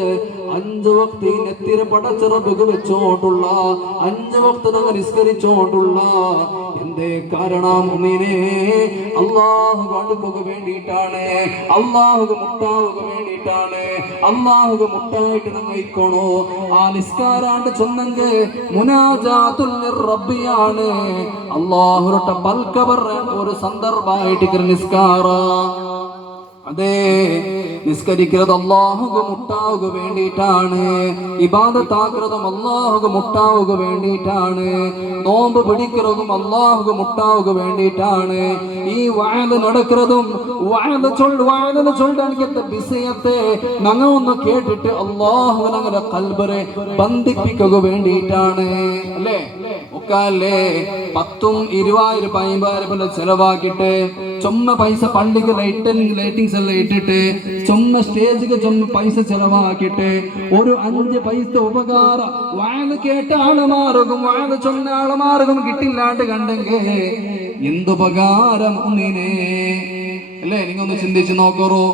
5 വക്തി നെത്തിര പടച്ചിറബുക വെച്ചോണ്ടുള്ള 5 വക്ത് ഞങ്ങൾ നിസ്കരിച്ചോണ്ടുള്ള എന്തേ കാരണം മുഅ്മിനേ അല്ലാഹു അടുക്കുക വേണ്ടിയിട്ടാണ്, അല്ലാഹു മുട്ടാവുക വേണ്ടിയിട്ടാണ്, അല്ലാഹു മുട്ടായിട്ട് ഞങ്ങൾ ഇക്കണോ. ആ നിസ്കാരാണ്ട് ചൊന്നെങ്കിൽ മുനാജാത്തുൽ റബ്ബിയാണ്, അല്ലാഹുവിനോട് പൽക്ക പറയാൻ ഒരു സന്ദർഭമായിട്ട് നിസ്കാര. അതെ, നിസ്കരിക്കുന്നത് അല്ലാഹുവിന് മുട്ടാവുക വേണ്ടിയിട്ടാണ്, ഇബാദത്താക്കുന്നതും അല്ലാഹുവിന് മുട്ടാവുക വേണ്ടിയിട്ടാണ്, നോമ്പ് പിടിക്കുന്നതും അല്ലാഹുവിന് മുട്ടാവുക വേണ്ടിയിട്ടാണ്, ഈ വഅദ് നടക്കുന്നതും വഅദ് ചൊല്ലാനിക്കത്തെ വിഷയത്തെ ഞങ്ങൾ ഒന്ന് കേട്ടിട്ട് അല്ലാഹു ഞങ്ങളുടെ ഖൽബിനെ ബന്ധിപ്പിക്കുക വേണ്ടിയിട്ടാണ്. അല്ലേ ഒക്കല്ലേ 10,000 20,000 50,000 ചെലവാക്കിയിട്ട് ചുമ്മാ പൈസ പള്ളിക്ക് ലൈറ്റിങ്സ് എല്ലാം ഇട്ടിട്ട് ചുമ്മാ സ്റ്റേജിക്ക് ചുമ്മാ പൈസ ചെലവാക്കിയിട്ട് ഒരു 5 പൈസ ഉപകാരം വാഴ കേട്ട ആളുമാർക്കും വാഴ ചൊന്ന ആളുമാർക്കും കിട്ടില്ലാണ്ട് കണ്ടെങ്കിൽ എന്തുപകാരം ഒന്നിനെ. അല്ലേ, നിങ്ങൊന്ന് ചിന്തിച്ച് നോക്കറോ.